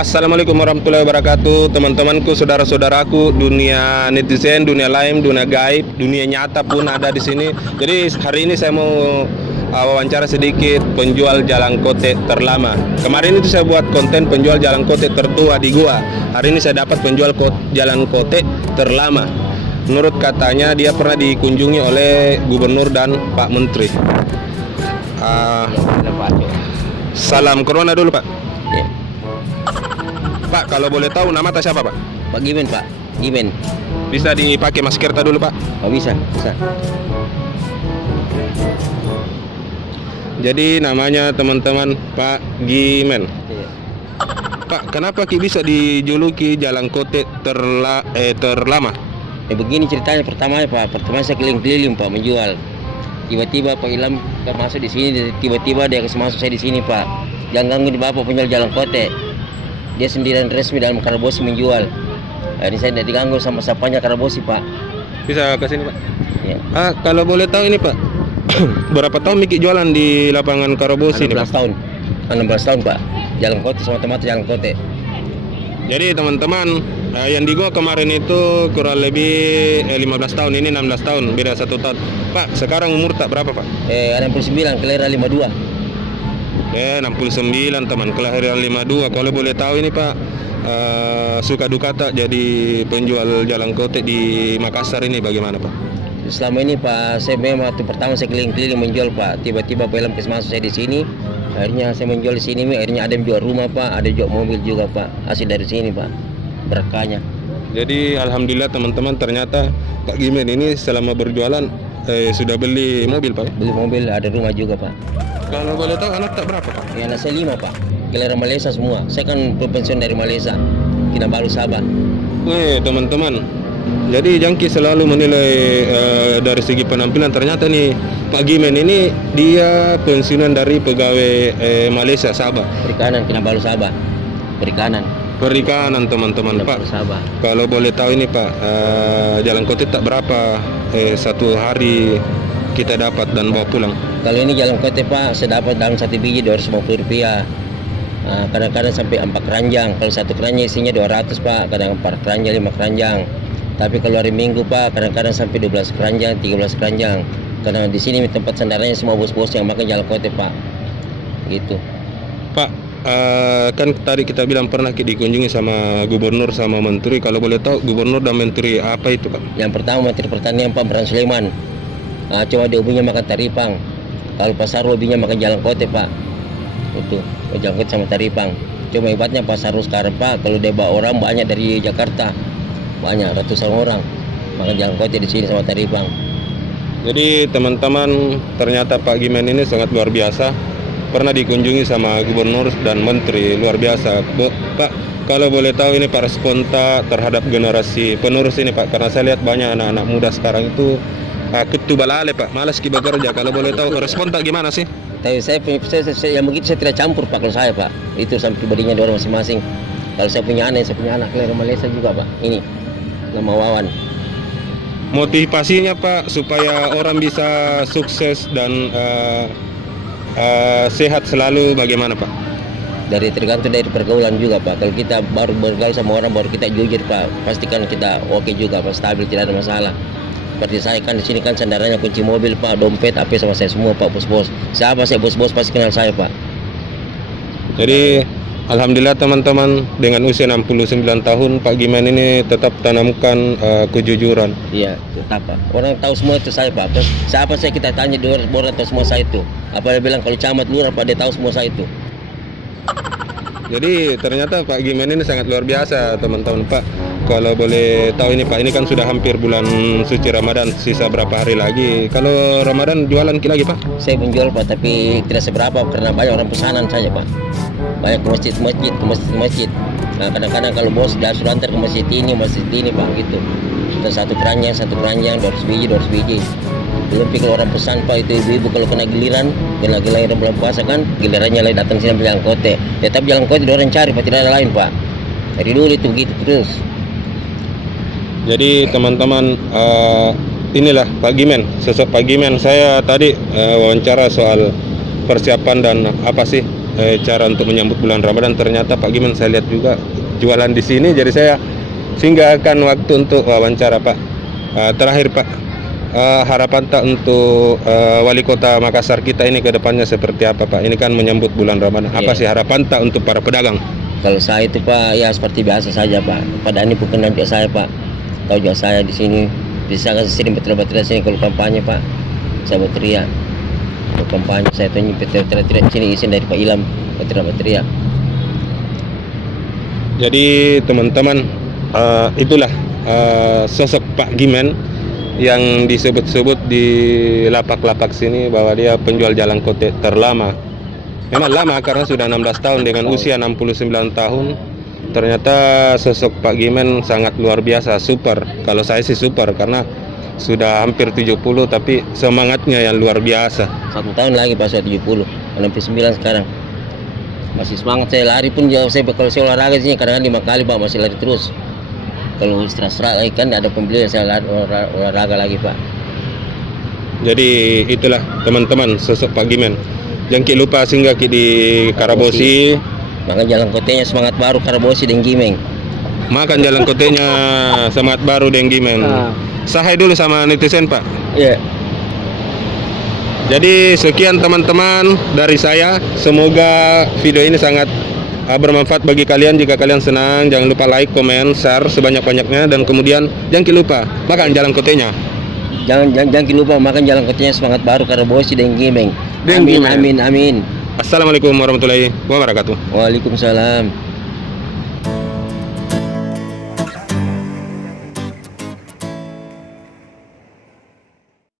Assalamualaikum warahmatullahi wabarakatuh, teman-temanku, saudara-saudaraku, dunia netizen, dunia lain, dunia gaib, dunia nyata pun ada di sini. Jadi hari ini saya mau wawancara sedikit penjual jalan kote terlama. Kemarin itu saya buat konten penjual jalan kote tertua di gua. Hari ini saya dapat penjual jalan kote terlama. Menurut katanya dia pernah dikunjungi oleh gubernur dan Pak Menteri. Salam corona dulu, Pak. Ya. Pak, kalau boleh tahu nama atas siapa, Pak? Pak Gimen, Pak. Gimen. Bisa dipakai masker dulu, Pak. Oh, bisa. Jadi namanya teman-teman Pak Gimen. Iya. Pak, kenapa Ki bisa dijuluki jalan kote terlama? Begini ceritanya pertama, Pak. Pertama saya keliling-keliling, Pak, menjual. Tiba-tiba Pak Ilham masuk di sini, tiba-tiba dia kasih masuk saya di sini, Pak. Jangan ganggu di Bapak penjual jalan kote. Dia sendirian resmi dalam Karabosi menjual. Ini saya tidak diganggu sama sapanya Karabosi, Pak. Bisa ke sini, Pak? Ya. Kalau boleh tahu ini, Pak. Berapa tahun Miki jualan di lapangan Karabosi ini, 16 Pak? tahun. 16 tahun, Pak. Jalan kote sama teman jalan kote. Jadi teman-teman, yang di gua kemarin itu kurang lebih 15 tahun, ini 16 tahun, beda 1 tahun. Pak, sekarang umur tak berapa, Pak? 69, kelahiran 52. 69 teman, kelahiran 52. Kalau boleh tahu ini, Pak, suka duka tak jadi penjual jalan kote di Makassar ini bagaimana, Pak? Selama ini, Pak, saya memang waktu pertama saya keliling-keliling menjual, Pak. Tiba-tiba Pak Ilham kasih masuk saya di sini. Akhirnya saya menjual di sini, akhirnya ada yang jual rumah, Pak, ada jual mobil juga, Pak. Hasil dari sini, Pak, berkahnya. Jadi alhamdulillah teman-teman, ternyata Pak Gimen ini selama berjualan sudah beli mobil, Pak. Beli mobil, ada rumah juga, Pak. Kalau boleh tahu anak tak berapa, Pak? Ya, anak saya 5, Pak. Kelahiran Malaysia semua. Saya kan pensiun dari Malaysia, Kinabalu, Sabah. Teman-teman, jadi Jangki selalu menilai dari segi penampilan. Ternyata nih Pak Gimen ini dia pensiunan dari pegawai Malaysia, Sabah. Perikanan, Kinabalu, Sabah. Perikanan Teman-teman, Pak. Sabah. Kalau boleh tahu ini, Pak, jalan kote tak berapa satu hari kita dapat dan bawa pulang? Kalau ini jalan kote, Pak, saya dapat dalam satu biji Rp250. Kadang-kadang sampai 4 keranjang. Kalau satu keranjang isinya 200, Pak. Kadang 4 keranjang, 5 keranjang. Tapi kalau hari Minggu, Pak, kadang-kadang sampai 12 keranjang, 13 keranjang. Karena di sini tempat sandarannya semua bos-bos yang makan jalan kote, Pak. Gitu. Pak, kan tadi kita bilang pernah dikunjungi sama gubernur sama menteri. Kalau boleh tahu gubernur dan menteri apa itu, Pak? Yang pertama Menteri Pertanian, Pak Bran Sulaiman. Cuma dia hobinya makan taripang. Kalau Pasar hobinya makan jalan kote, Pak. Itu jalan kote sama taripang. Cuma hebatnya Pasar sekarang, Pak, kalau dia bawa orang banyak dari Jakarta, banyak ratusan orang makan jalan kote di sini sama taripang. Jadi teman-teman, ternyata Pak Gimen ini sangat luar biasa. Pernah dikunjungi sama gubernur dan menteri, luar biasa. Pak, kalau boleh tahu ini Pak, respon tak terhadap generasi penerus ini, Pak? Karena saya lihat banyak anak-anak muda sekarang itu ketu balale, Pak, malas bekerja. Kalau boleh tahu respon tak gimana sih? Tapi saya yang begitu saya tidak campur, Pak, kalau saya, Pak. Itu sampai pribadinya orang masing-masing. Kalau saya punya anak kelahiran Malaysia juga, Pak. Ini nama Wawan. Motivasinya, Pak, supaya orang bisa sukses dan sehat selalu bagaimana, Pak? Tergantung dari pergaulan juga, Pak. Kalau kita baru bergaul sama orang, baru kita jujur, Pak, pastikan kita oke juga, Pak, stabil, tidak ada masalah. Seperti saya kan di sini kan sandarannya kunci mobil, Pak, dompet, HP sama saya semua, Pak, bos-bos. Siapa saya bos-bos pasti kenal saya, Pak. Jadi alhamdulillah teman-teman, dengan usia 69 tahun Pak Gimen ini tetap tanamkan kejujuran. Iya, tetap, Pak. Orang tahu semua itu saya, Pak. Terus siapa saya kita tanya, orang tahu semua saya itu. Apa dia bilang kalau camat lurah, Pak, dia tahu semua saya itu. Jadi ternyata Pak Gimen ini sangat luar biasa, teman-teman. Pak, kalau boleh tahu ini, Pak, ini kan sudah hampir bulan suci Ramadan, sisa berapa hari lagi? Kalau Ramadan jualan lagi, Pak? Saya menjual, Pak, tapi tidak seberapa karena banyak orang pesanan saja, Pak. Banyak ke masjid. Nah, kadang-kadang kalau bos dia sudah antar ke masjid ini, Pak, gitu. Dan satu keranjang 200 biji. Belum pikir orang pesan, Pak, itu ibu-ibu kalau kena giliran bulan puasa kan, gilirannya lagi datang sini jalan kote. Tetap jalan kote orang cari, Pak, tidak ada lain, Pak. Dari dulu itu begitu terus. Jadi teman-teman, inilah Pak Gimen, sosok Pak Gimen. Saya tadi wawancara soal persiapan dan apa sih cara untuk menyambut bulan Ramadan. Ternyata Pak Giman saya lihat juga jualan di sini, jadi saya singgahkan waktu untuk wawancara Pak. Terakhir Pak, harapan tak untuk wali kota Makassar kita ini ke depannya seperti apa Pak? Ini kan menyambut bulan Ramadan. Apa sih harapan tak untuk para pedagang? Kalau saya itu Pak, ya seperti biasa saja Pak. Pada ini bukan juga saya Pak. Tahu juga saya di sini bisa sering betul-betul sini kalau kampanye Pak. Saya berteriak. Kalau kampanye saya tunjuk betul-betul sini izin dari Pak Ilham berteriak. Jadi teman-teman, itulah sosok Pak Giman yang disebut-sebut di lapak-lapak sini bahwa dia penjual jalan kote terlama. Memang lama karena sudah 16 tahun dengan usia 69 tahun. Ternyata sosok Pak Giman sangat luar biasa, super. Kalau saya sih super karena sudah hampir 70 tapi semangatnya yang luar biasa. 1 tahun lagi Pak, saya 70, sampai 9 sekarang. Masih semangat, saya lari pun jauh. Kalau saya olahraga sini kadang-kadang 5 kali Pak, masih lari terus. Kalau istirahat lagi kan ada pembelian, saya lari olahraga lagi Pak. Jadi itulah teman-teman sosok Pak Giman. Jangan lupa singgah di Karabosi. Makan jalan kotenya semangat baru Karabosi dan Gimeng. Makan jalan kotenya semangat baru dan Gimeng. Sahai dulu sama netizen Pak. Iya. Jadi sekian teman-teman dari saya. Semoga video ini sangat bermanfaat bagi kalian. Jika kalian senang, jangan lupa like, komen, share sebanyak-banyaknya. Dan kemudian jangan lupa makan jalan kotenya. Jangan lupa makan jalan kotenya semangat baru Karabosi dan Gimeng. Amin. Assalamualaikum warahmatullahi wabarakatuh. Waalaikumsalam.